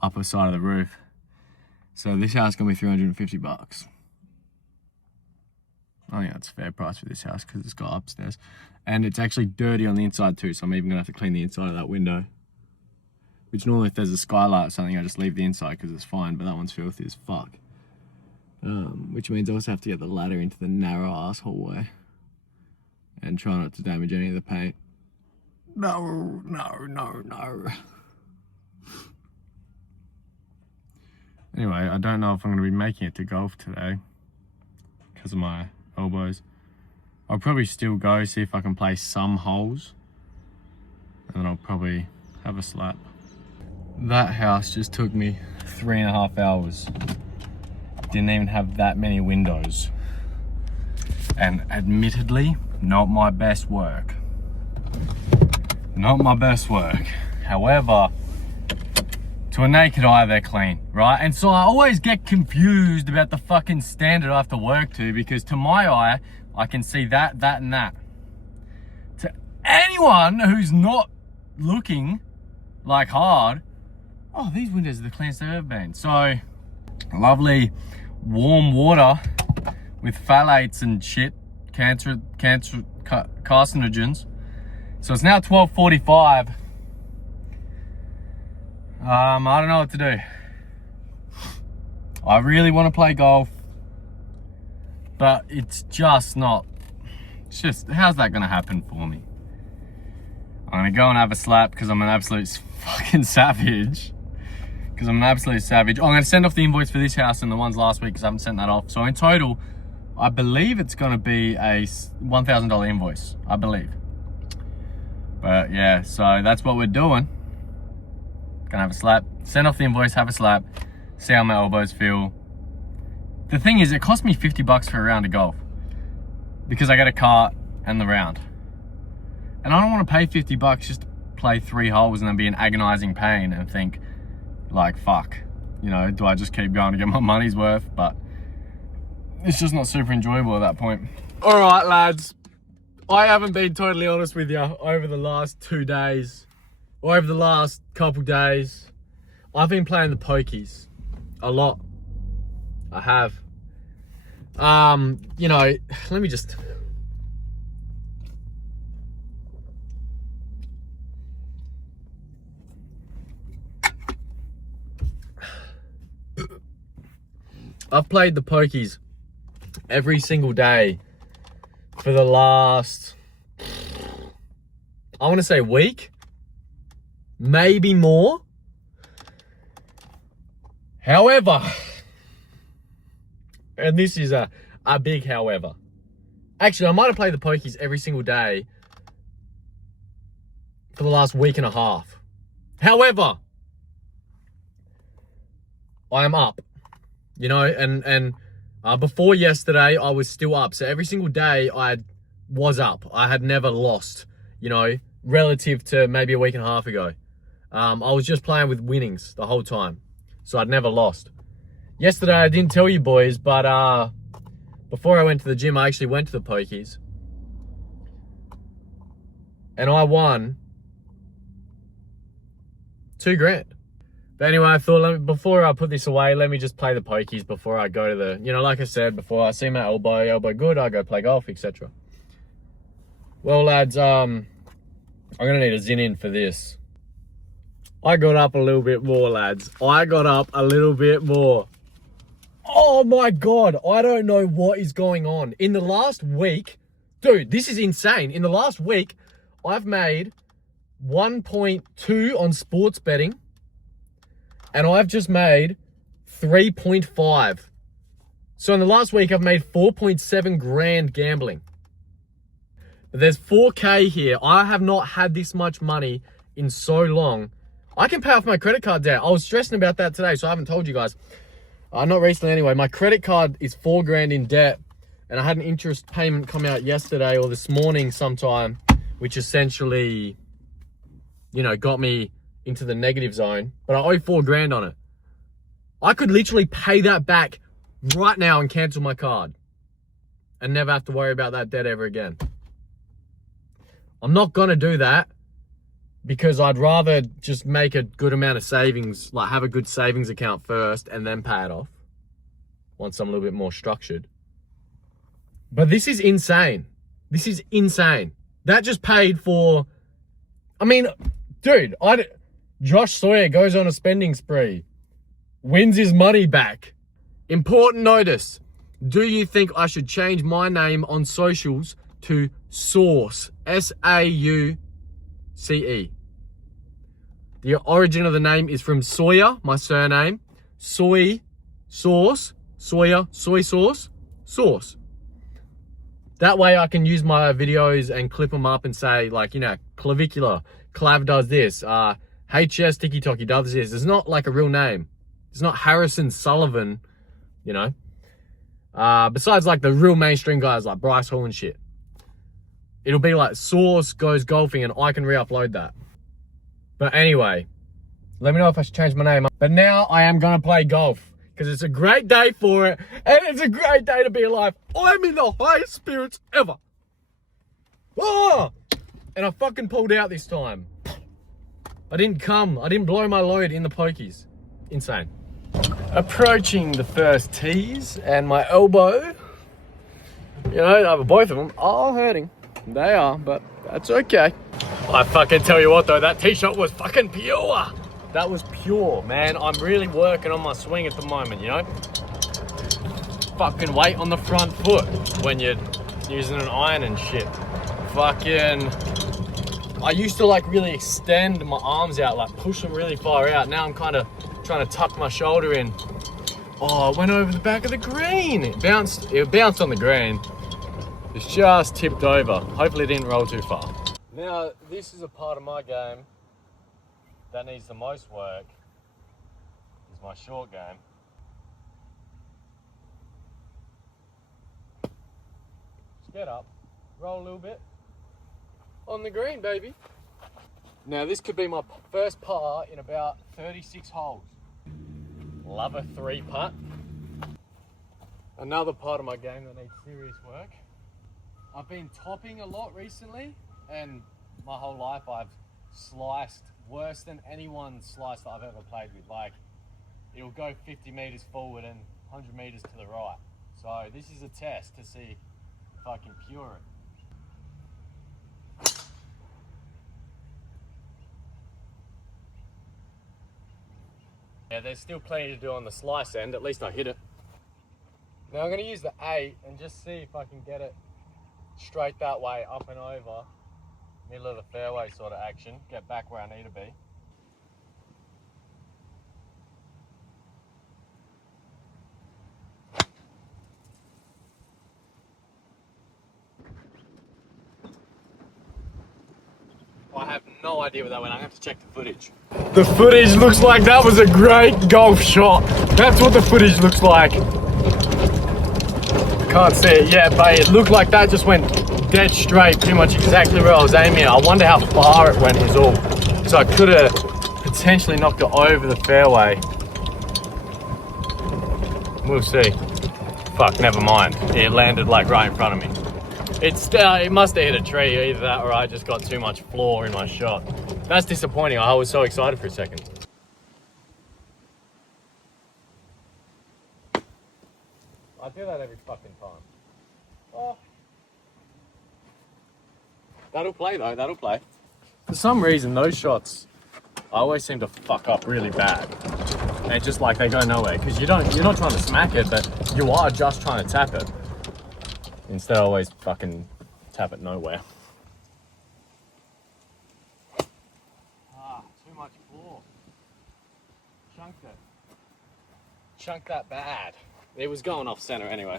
upper side of the roof. So this house is gonna be $350. I think that's a fair price for this house because it's got upstairs. And it's actually dirty on the inside too, so I'm even gonna have to clean the inside of that window. Which normally if there's a skylight or something, I just leave the inside because it's fine, but that one's filthy as fuck. Which means I also have to get the ladder into the narrow ass hallway and try not to damage any of the paint. No. Anyway, I don't know if I'm going to be making it to golf today because of my elbows. I'll probably still go see if I can play some holes, and then I'll probably have a slap. That house just took me 3.5 hours. Didn't even have that many windows. And admittedly, not my best work. Not my best work. However, to a naked eye, they're clean, right? And so I always get confused about the fucking standard I have to work to, because to my eye, I can see that, that, and that. To anyone who's not looking like hard, oh, these windows are the cleanest they've ever been. So, lovely warm water with phthalates and shit, carcinogens. So it's now 12:45. I don't know what to do. I really want to play golf, but it's just not. It's just, how's that gonna happen for me? I'm gonna go and have a slap because I'm an absolute fucking savage. I'm gonna send off the invoice for this house and the ones last week because I haven't sent that off. So in total, I believe it's gonna be a $1,000 invoice, I believe. But yeah, so that's what we're doing. Gonna have a slap, send off the invoice, have a slap, see how my elbows feel. The thing is, it cost me 50 bucks for a round of golf because I got a cart and the round. And I don't want to pay 50 bucks just to play 3 holes and then be in agonizing pain and think like, fuck, you know, do I just keep going to get my money's worth? But it's just not super enjoyable at that point. All right, lads, I haven't been totally honest with you over the last 2 days, or over the last couple days. I've been playing the pokies a lot. I have. You know, let me just. I've played the pokies every single day for the last, I want to say week, maybe more. However, and this is a big however. Actually, I might have played the pokies every single day for the last week and a half. However, I am up, you know, and before yesterday, I was still up. So every single day I was up. I had never lost, you know, relative to maybe a week and a half ago. I was just playing with winnings the whole time. So I'd never lost. Yesterday, I didn't tell you boys, but before I went to the gym, I actually went to the pokies. And I won $2,000. But anyway, I thought, before I put this away, let me just play the pokies before I go to the, you know, like I said, before I see my elbow good, I go play golf, etc. Well, lads, I'm gonna need a zin in for this. I got up a little bit more, lads. I got up a little bit more. Oh my God, I don't know what is going on. In the last week, dude, this is insane. In the last week, I've made 1.2 on sports betting. And I've just made 3.5. So in the last week, I've made 4.7 grand gambling. But there's 4K here. I have not had this much money in so long. I can pay off my credit card debt. I was stressing about that today, so I haven't told you guys. Not recently anyway. My credit card is 4 grand in debt. And I had an interest payment come out yesterday or this morning sometime, which essentially, you know, got me into the negative zone, but I owe 4 grand on it. I could literally pay that back right now and cancel my card and never have to worry about that debt ever again. I'm not gonna do that because I'd rather just make a good amount of savings, like have a good savings account first and then pay it off once I'm a little bit more structured. But this is insane. This is insane. That just paid for, I mean, dude, Josh Sawyer goes on a spending spree, wins his money back. Important notice. Do you think I should change my name on socials to Sauce? S-A-U-C-E. The origin of the name is from Sawyer, my surname. Soy sauce. Sawyer, soy sauce. Sauce. That way I can use my videos and clip them up and say, like, you know, clavicular, Clav does this. HS Tiki Toki does this. It's not like a real name. It's not Harrison Sullivan, you know. Besides like the real mainstream guys like Bryce Hall and shit. It'll be like Sauce Goes Golfing and I can re-upload that. But anyway, let me know if I should change my name. But now I am going to play golf because it's a great day for it. And it's a great day to be alive. I'm in the highest spirits ever. Oh! And I fucking pulled out this time. I didn't blow my load in the pokies. Insane. approaching the first tees, and my elbow, you know, both of them are hurting. They are, but that's okay. I fucking tell you what though, that tee shot was fucking pure. That was pure, man. I'm really working on my swing at the moment, you know? Fucking weight on the front foot when you're using an iron and shit. Fucking, I used to like really extend my arms out, like push them really far out. Now I'm kind of trying to tuck my shoulder in. Oh, it went over the back of the green. It bounced on the green. It's just tipped over. Hopefully it didn't roll too far. Now, this is a part of my game that needs the most work, is my short game. Just get up, roll a little bit, on the green, baby. Now this could be my first par in about 36 holes. Love a 3-putt. Another part of my game that needs serious work. I've been topping a lot recently, and my whole life I've sliced worse than anyone's slice that I've ever played with. Like, it'll go 50 meters forward and 100 meters to the right. So this is a test to see if I can pure it. Yeah, there's still plenty to do on the slice end. At least I hit it. Now I'm going to use the 8 and just see if I can get it straight that way, up and over. Middle of the fairway sort of action. Get back where I need to be. I have no idea where that went. I'm going to have to check the footage. The footage looks like that was a great golf shot. That's what the footage looks like. Can't see it yet, but it looked like that just went dead straight, pretty much exactly where I was aiming. I wonder how far it went is all. So I could have potentially knocked it over the fairway. We'll see. Fuck, never mind. It landed like right in front of me. It must have hit a tree, either that or I just got too much floor in my shot. That's disappointing. I was so excited for a second. I do that every fucking time. Oh. That'll play though, that'll play. For some reason, those shots, I always seem to fuck up really bad. And just like they go nowhere, because you're not trying to smack it, but you are just trying to tap it. Instead, I always fucking tap it nowhere. Ah, too much floor. Chunked it. Chunked that bad. It was going off center anyway.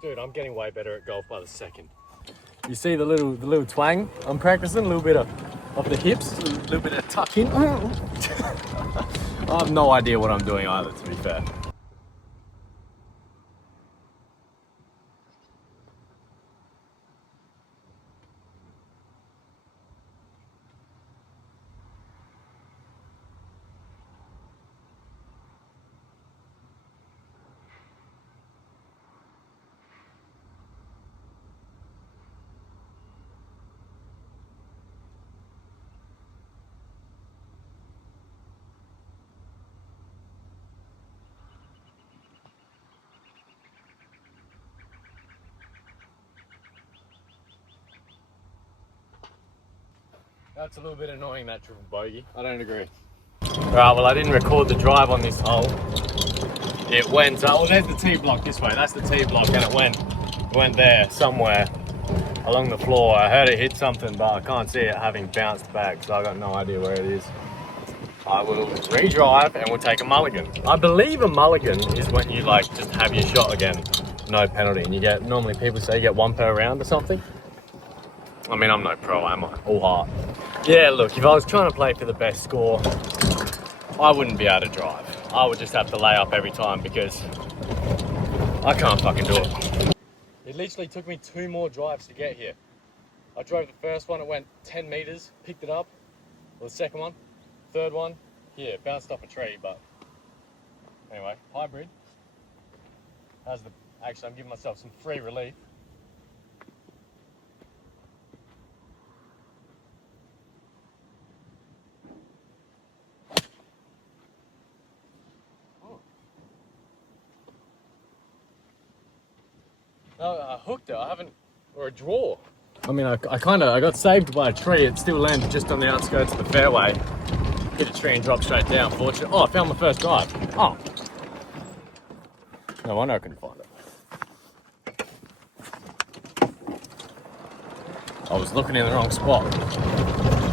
Dude, I'm getting way better at golf by the second. You see the little twang? I'm practicing a little bit of the hips, a little bit of tuck in. I have no idea what I'm doing either, to be fair. That's a little bit annoying, that triple bogey. I don't agree. Alright, well I didn't record the drive on this hole. It went, oh there's the tee block this way, that's the tee block, and it went there somewhere along the floor. I heard it hit something, but I can't see it having bounced back, so I got no idea where it is. I will re-drive and we'll take a mulligan. I believe a mulligan is when you like just have your shot again, no penalty, and you get, normally people say you get 1 per round or something. I mean, I'm no pro, am I? All heart. Yeah, look, if I was trying to play for the best score, I wouldn't be able to drive. I would just have to lay up every time because I can't fucking do it. It literally took me 2 more drives to get here. I drove the first one, it went 10 meters, picked it up. Well, the second one, third one, here, bounced off a tree, but anyway, hybrid. Actually, I'm giving myself some free relief. No, I hooked it. I haven't, or a draw. I mean, I got saved by a tree. It still landed just on the outskirts of the fairway. Hit a tree and dropped straight down. Fortunately, oh, I found my first drive. Oh, no wonder I couldn't find it. I was looking in the wrong spot.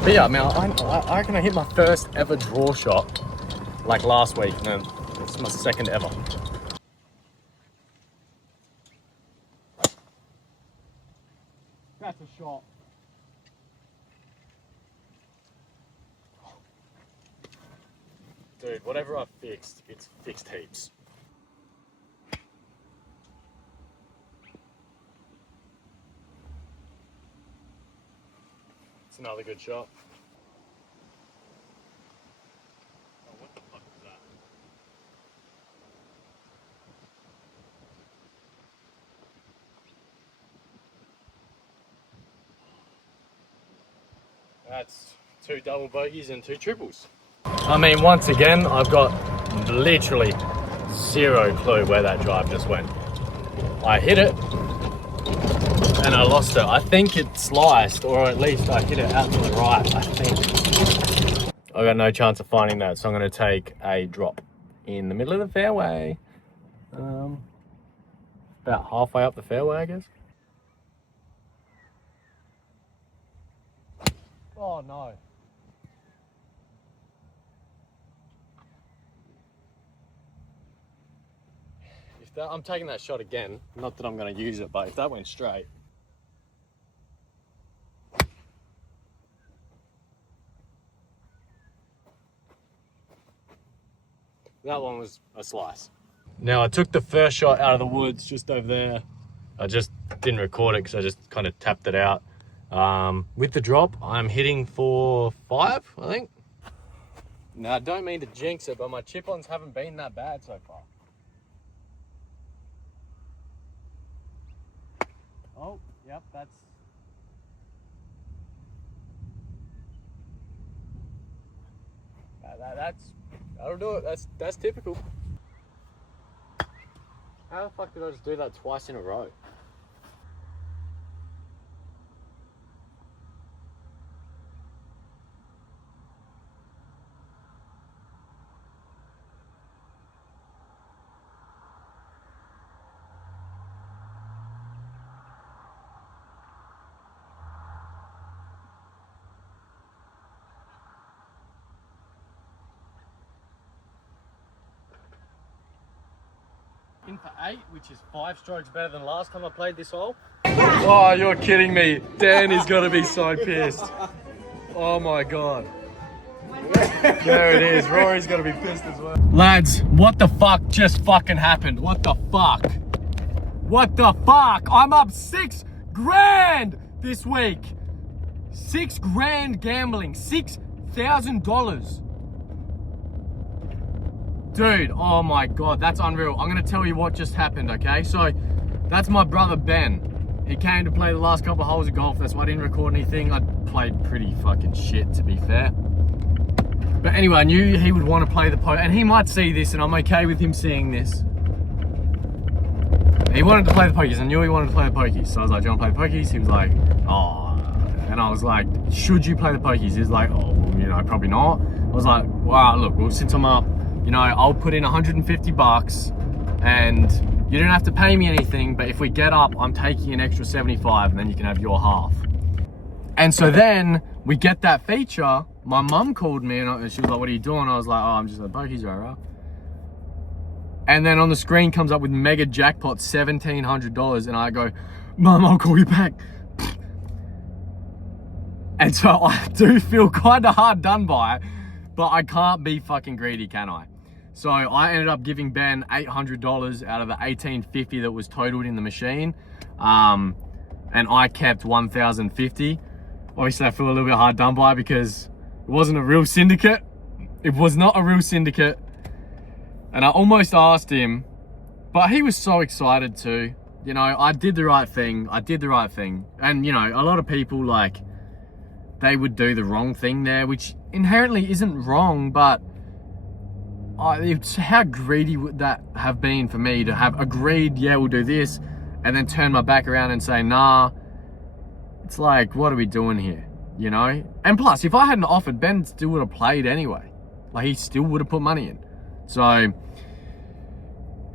But yeah, I mean, I reckon I hit my first ever draw shot like last week, and then it's my second ever. That's a shot. Dude, whatever I've fixed, it's fixed heaps. It's another good shot. Oh, what the fuck was that? That's 2 double bogeys and 2 triples. I mean, once again, I've got literally 0 clue where that drive just went. I hit it and I lost it. I think it sliced, or at least I hit it out to the right, I think. I got no chance of finding that, so I'm going to take a drop in the middle of the fairway. About halfway up the fairway, I guess. Oh no. If that, I'm taking that shot again. Not that I'm going to use it, but if that went straight. That one was a slice. Now I took the first shot out of the woods just over there. I just didn't record it because I just kind of tapped it out. With the drop, I'm hitting for 5, I think. Now, I don't mean to jinx it, but my chip-ons haven't been that bad so far. Oh, yep, that'll do it. That's typical. How the fuck did I just do that twice in a row? In for 8, which is 5 strokes better than last time I played this hole. Oh, you're kidding me. Dan is gonna be so pissed. Oh my God. There it is. Rory's gonna be pissed as well. Lads, what the fuck just fucking happened? What the fuck? What the fuck? I'm up 6 grand this week. 6 grand gambling. $6,000. Dude, oh my God, that's unreal. I'm gonna tell you what just happened, okay? So, that's my brother Ben. He came to play the last couple of holes of golf. That's why I didn't record anything. I played pretty fucking shit, to be fair. But anyway, I knew he would want to play the poker, and he might see this, and I'm okay with him seeing this. He wanted to play the pokies. I knew he wanted to play the pokies. So I was like, do you want to play the pokies? He was like, oh. And I was like, should you play the pokies? He was like, oh, well, you know, probably not. I was like, wow, look, well, since I'm up, you know, I'll put in 150 bucks and you don't have to pay me anything, but if we get up, I'm taking an extra 75 and then you can have your half. And so then we get that feature. My mum called me and she was like, what are you doing? I was like, oh, I'm just at the pokies, right? And then on the screen comes up with mega jackpot, $1,700. And I go, Mum, I'll call you back. And so I do feel kind of hard done by, but I can't be fucking greedy, can I? So I ended up giving Ben $800 out of the $1,850 that was totaled in the machine. And I kept $1,050. Obviously I feel a little bit hard done by because it wasn't a real syndicate. It was not a real syndicate. And I almost asked him, but he was so excited too. You know, I did the right thing. I did the right thing. And you know, a lot of people, like, they would do the wrong thing there, which inherently isn't wrong, but it's how greedy would that have been for me to have agreed, yeah, we'll do this, and then turn my back around and say, nah. It's like, what are we doing here? You know? And plus, if I hadn't offered, Ben still would have played anyway. Like, he still would have put money in. So,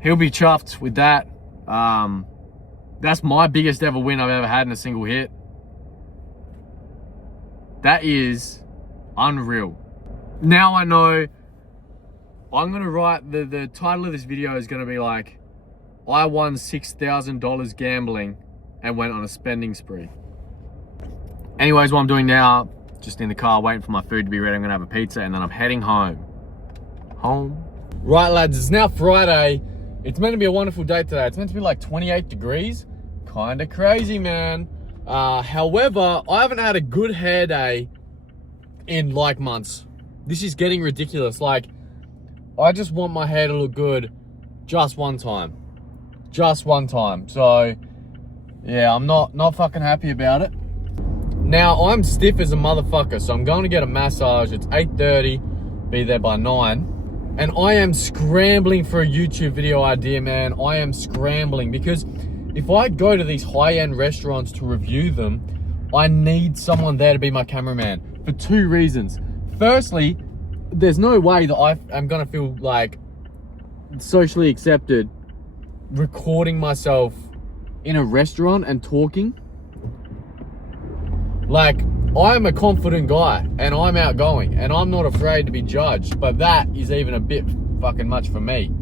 he'll be chuffed with that. That's my biggest ever win I've ever had in a single hit. That is unreal. Now I know I'm gonna write, the title of this video is gonna be like, I won $6,000 gambling and went on a spending spree. Anyways, what I'm doing now, just in the car waiting for my food to be ready. I'm gonna have a pizza and then I'm heading home. Right lads, it's now Friday. It's meant to be a wonderful day today. It's meant to be like 28 degrees. Kind of crazy, man. However, I haven't had a good hair day in like months. This is getting ridiculous. Like, I just want my hair to look good just one time. Just one time. So, yeah, I'm not fucking happy about it. Now, I'm stiff as a motherfucker, so I'm going to get a massage. It's 8:30, be there by 9. And I am scrambling for a YouTube video idea, man. I am scrambling because if I go to these high-end restaurants to review them, I need someone there to be my cameraman for 2 reasons. Firstly, there's no way that I'm gonna feel like socially accepted recording myself in a restaurant and talking. Like, I'm a confident guy and I'm outgoing and I'm not afraid to be judged, but that is even a bit fucking much for me.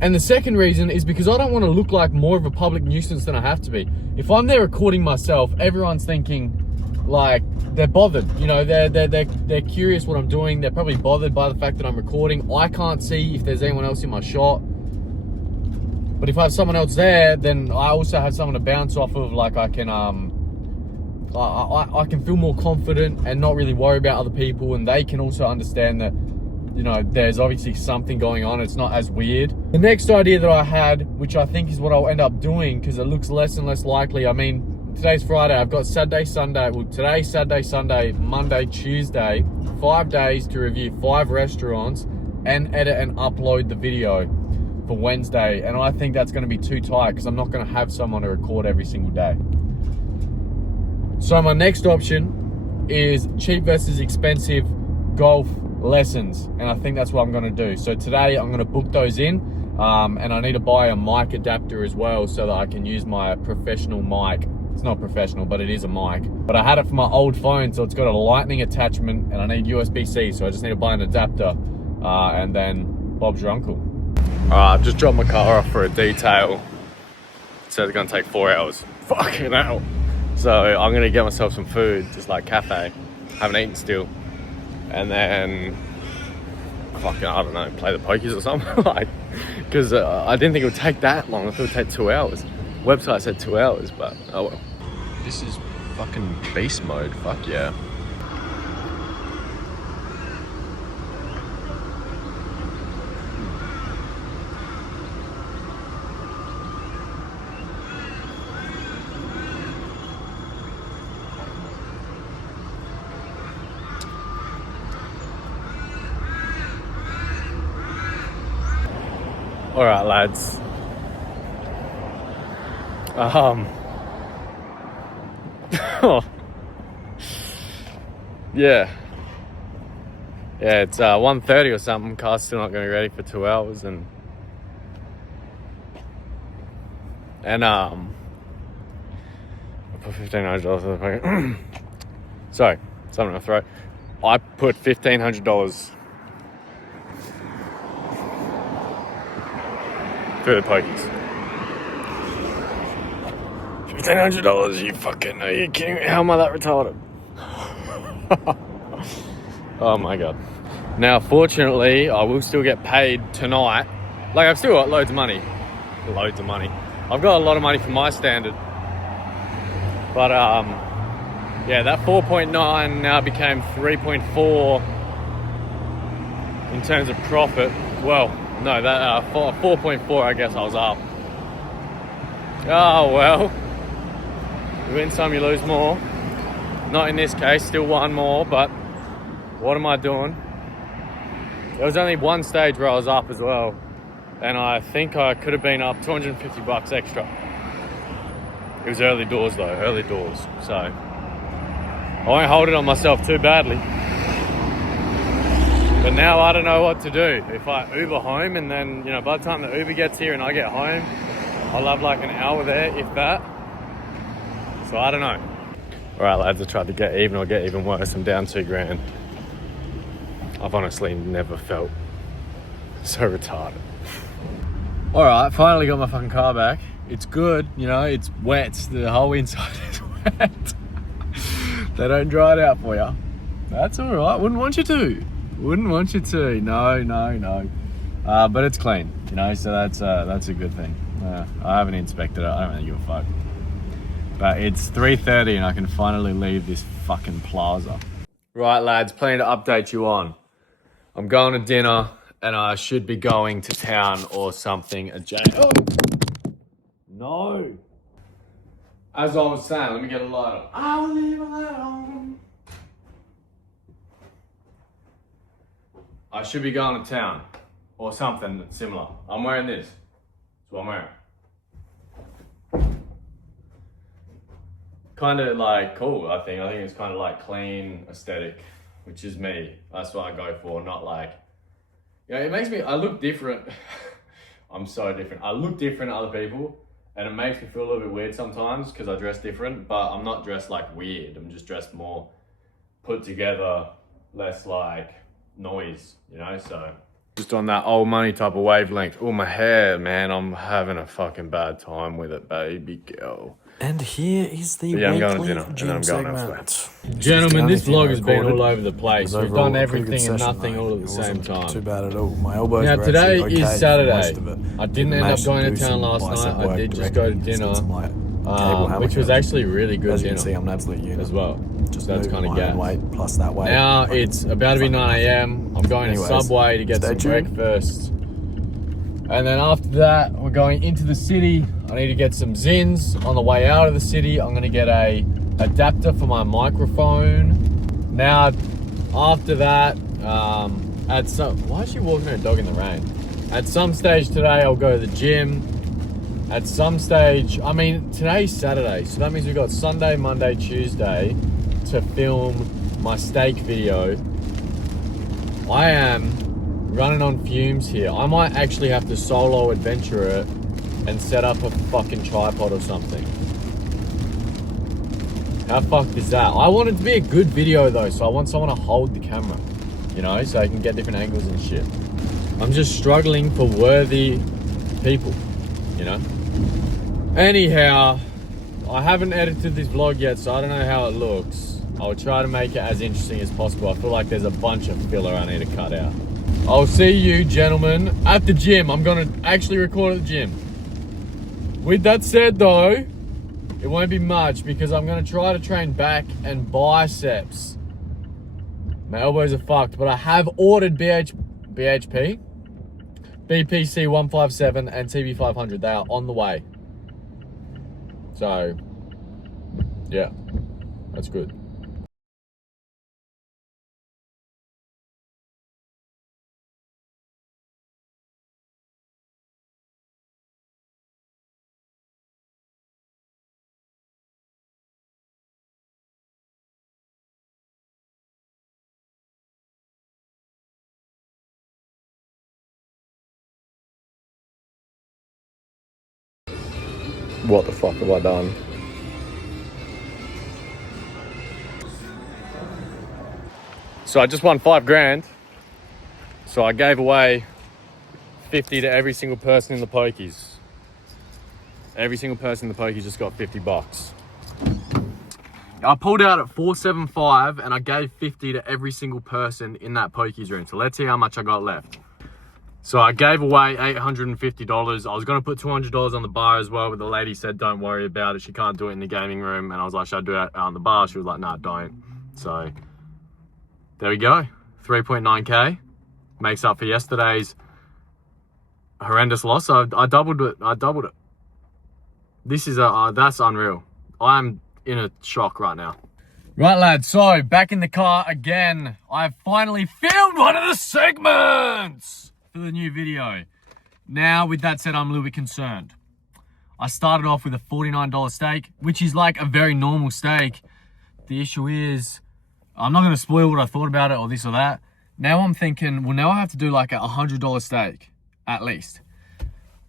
And the second reason is because I don't want to look like more of a public nuisance than I have to be. If I'm there recording myself, everyone's thinking like they're bothered. You know, they're curious what I'm doing. They're probably bothered by the fact that I'm recording. I can't see if there's anyone else in my shot. But if I have someone else there, then I also have someone to bounce off of. Like I can feel more confident and not really worry about other people, and they can also understand that, you know, there's obviously something going on. It's not as weird. The next idea that I had, which I think is what I'll end up doing because it looks less and less likely. I mean, today's Friday. I've got Saturday, Sunday. Well, today, Saturday, Sunday, Monday, Tuesday. 5 days to review 5 restaurants and edit and upload the video for Wednesday. And I think that's going to be too tight because I'm not going to have someone to record every single day. So my next option is cheap versus expensive golf lessons, and I think that's what I'm going to do. So today I'm going to book those in, and I need to buy a mic adapter as well so that I can use my professional mic. It's not professional, but it is a mic. But I had it for my old phone, so it's got a lightning attachment, and I need USB-C, so I just need to buy an adapter, and then Bob's your uncle. Alright, I've just dropped my car off for a detail. So it's going to take 4 hours. Fucking hell. So I'm going to get myself some food, just like cafe. Haven't eaten still. And then, fucking, I don't know, play the pokies or something. Like, because I didn't think it would take that long. I thought it would take 2 hours. Website said 2 hours, but oh well. This is fucking beast mode, fuck yeah. All right, lads. Yeah, it's 1:30 or something. Car's still not going to be ready for 2 hours, and I put $1,500 in the pocket. Sorry, something in my throat. I put $1,500 through the pokies. $1,500, you fucking, are you kidding me? How am I that retarded? Oh my god. Now, fortunately, I will still get paid tonight. Like, I've still got loads of money. Loads of money. I've got a lot of money for my standard. But, yeah, that 4.9 now became 3.4 in terms of profit. Well, no, that 4.4, I guess I was up. Oh, well. You win some, you lose more. Not in this case, still one more, but what am I doing? There was only one stage where I was up as well, and I think I could have been up 250 bucks extra. It was early doors though, early doors, so I won't hold it on myself too badly. But now I don't know what to do. If I Uber home and then, you know, by the time the Uber gets here and I get home, I'll have like an hour there, if that. So I don't know. All right, lads, I tried to get even or get even worse. I'm down $2,000. I've honestly never felt so retarded. All right, finally got my fucking car back. It's good, you know, it's wet. The whole inside is wet. They don't dry it out for you. That's all right. Wouldn't want you to. Wouldn't want you to. No. But it's clean, you know, so that's a good thing. I haven't inspected it. I don't really give a fuck. But it's 3:30 and I can finally leave this fucking plaza. Right, lads, plenty to update you on. I'm going to dinner and I should be going to town or something adjacent. Oh. No. As I was saying, let me get a light on. I will leave a light on. I should be going to town or something that's similar. I'm wearing this. That's what I'm wearing. Kind of like cool, I think. I think it's kind of like clean aesthetic, which is me. That's what I go for, not like, you know, it makes me, I look different. I'm so different. I look different to other people and it makes me feel a little bit weird sometimes because I dress different, but I'm not dressed like weird. I'm just dressed more put together, less like noise, you know, so. Just on that old money type of wavelength. Oh, my hair, man, I'm having a fucking bad time with it, baby girl. And here is the I'm going to weekly dinner, and then I'm going segment. Gentlemen, this vlog has been recorded. all over the place. It was We've overall done a pretty everything good and session, nothing though. all at the It same wasn't time. Too bad at all. My elbows Now were today actually is okay for Saturday. most of it. I didn't end up Managed going do to town some last bicep night. I work did just directly go to against dinner, some, like, cable hammer which was curls. actually really good As you dinner can see, I'm an absolute unit. as well. Just That's kind of my own gas. weight plus that weight. Now Like, it's about to be 9 a.m. I'm going Anyways, to Subway to get stay some tuned. breakfast. And then after that, we're going into the city. I need to get some Zins. On the way out of the city, I'm gonna get a adapter for my microphone. Now, after that, why is she walking her dog in the rain? At some stage today, I'll go to the gym. At some stage, I mean, today's Saturday, so that means we've got Sunday, Monday, Tuesday to film my steak video. I am running on fumes here. I might actually have to solo adventure it and set up a fucking tripod or something. How fucked is that? I want it to be a good video though, so I want someone to hold the camera, you know, so I can get different angles and shit. I'm just struggling for worthy people, you know? Anyhow, I haven't edited this vlog yet, so I don't know how it looks. I'll try to make it as interesting as possible. I feel like there's a bunch of filler I need to cut out. I'll see you gentlemen at the gym. I'm gonna actually record at the gym. With that said though, it won't be much because I'm gonna try to train back and biceps. My elbows are fucked, but I have ordered BPC 157 and TB 500. They are on the way. So, yeah, that's good. What the fuck have I done? So I just won $5,000. So I gave away 50 to every single person in the pokies. Every single person in the pokies just got $50. I pulled out at 475 and I gave 50 to every single person in that pokies room. So let's see how much I got left. So I gave away $850. I was going to put $200 on the bar as well, but the lady said, don't worry about it. She can't do it in the gaming room. And I was like, should I do it out on the bar? She was like, nah, don't. So there we go. 3.9K makes up for yesterday's horrendous loss. I doubled it. This is that's unreal. I'm in a shock right now. Right, lads, so back in the car again. I've finally filmed one of the segments for the new video. Now, with that said, I'm a little bit concerned. I started off with a $49 steak, which is like a very normal steak. The issue is, I'm not going to spoil what I thought about it or this or that. Now I'm thinking, well, now I have to do like a $100 steak, at least.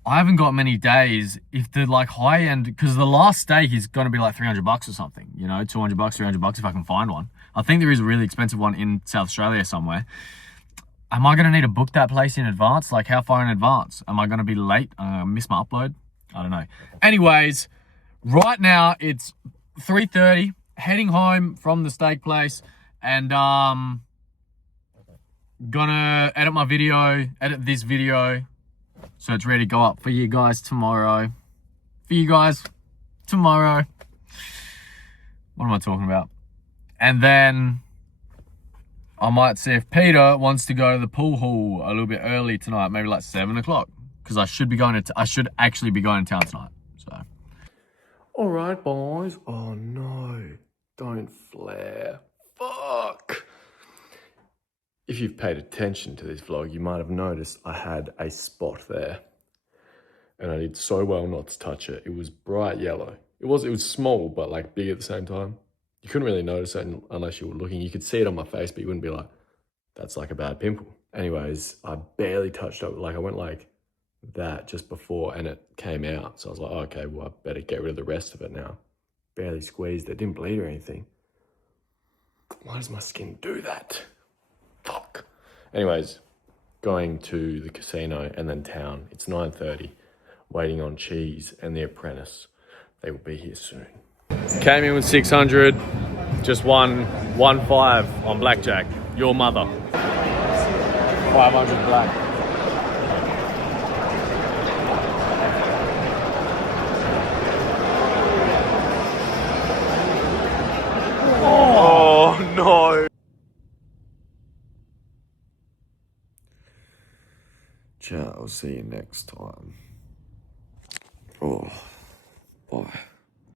I haven't got many days if the like high end, because the last steak is going to be like $300 or something, you know, $200, $300 if I can find one. I think there is a really expensive one in South Australia somewhere. Am I going to need to book that place in advance? Like how far in advance? Am I going to be late? Miss my upload? I don't know. Anyways, right now it's 3:30, heading home from the steak place and gonna edit this video. So it's ready to go up for you guys tomorrow. What am I talking about? And then I might see if Peter wants to go to the pool hall a little bit early tonight, maybe like 7 o'clock. Because I should actually be going to town tonight. So. All right, boys. Oh no, don't flare. Fuck. If you've paid attention to this vlog, you might have noticed I had a spot there. And I did so well not to touch it. It was bright yellow. It was small, but like big at the same time. You couldn't really notice it unless you were looking. You could see it on my face, but you wouldn't be like, that's like a bad pimple. Anyways, I barely touched it. Like I went like that just before and it came out. So I was like, oh, okay, well, I better get rid of the rest of it now. Barely squeezed it. Didn't bleed or anything. Why does my skin do that? Fuck. Anyways, going to the casino and then town. It's 9:30. Waiting on Cheese and The Apprentice. They will be here soon. Came in with 600. Just won 1.5 on blackjack. Your mother. 500 black. Oh no. Ciao, I'll see you next time. Oh, bye.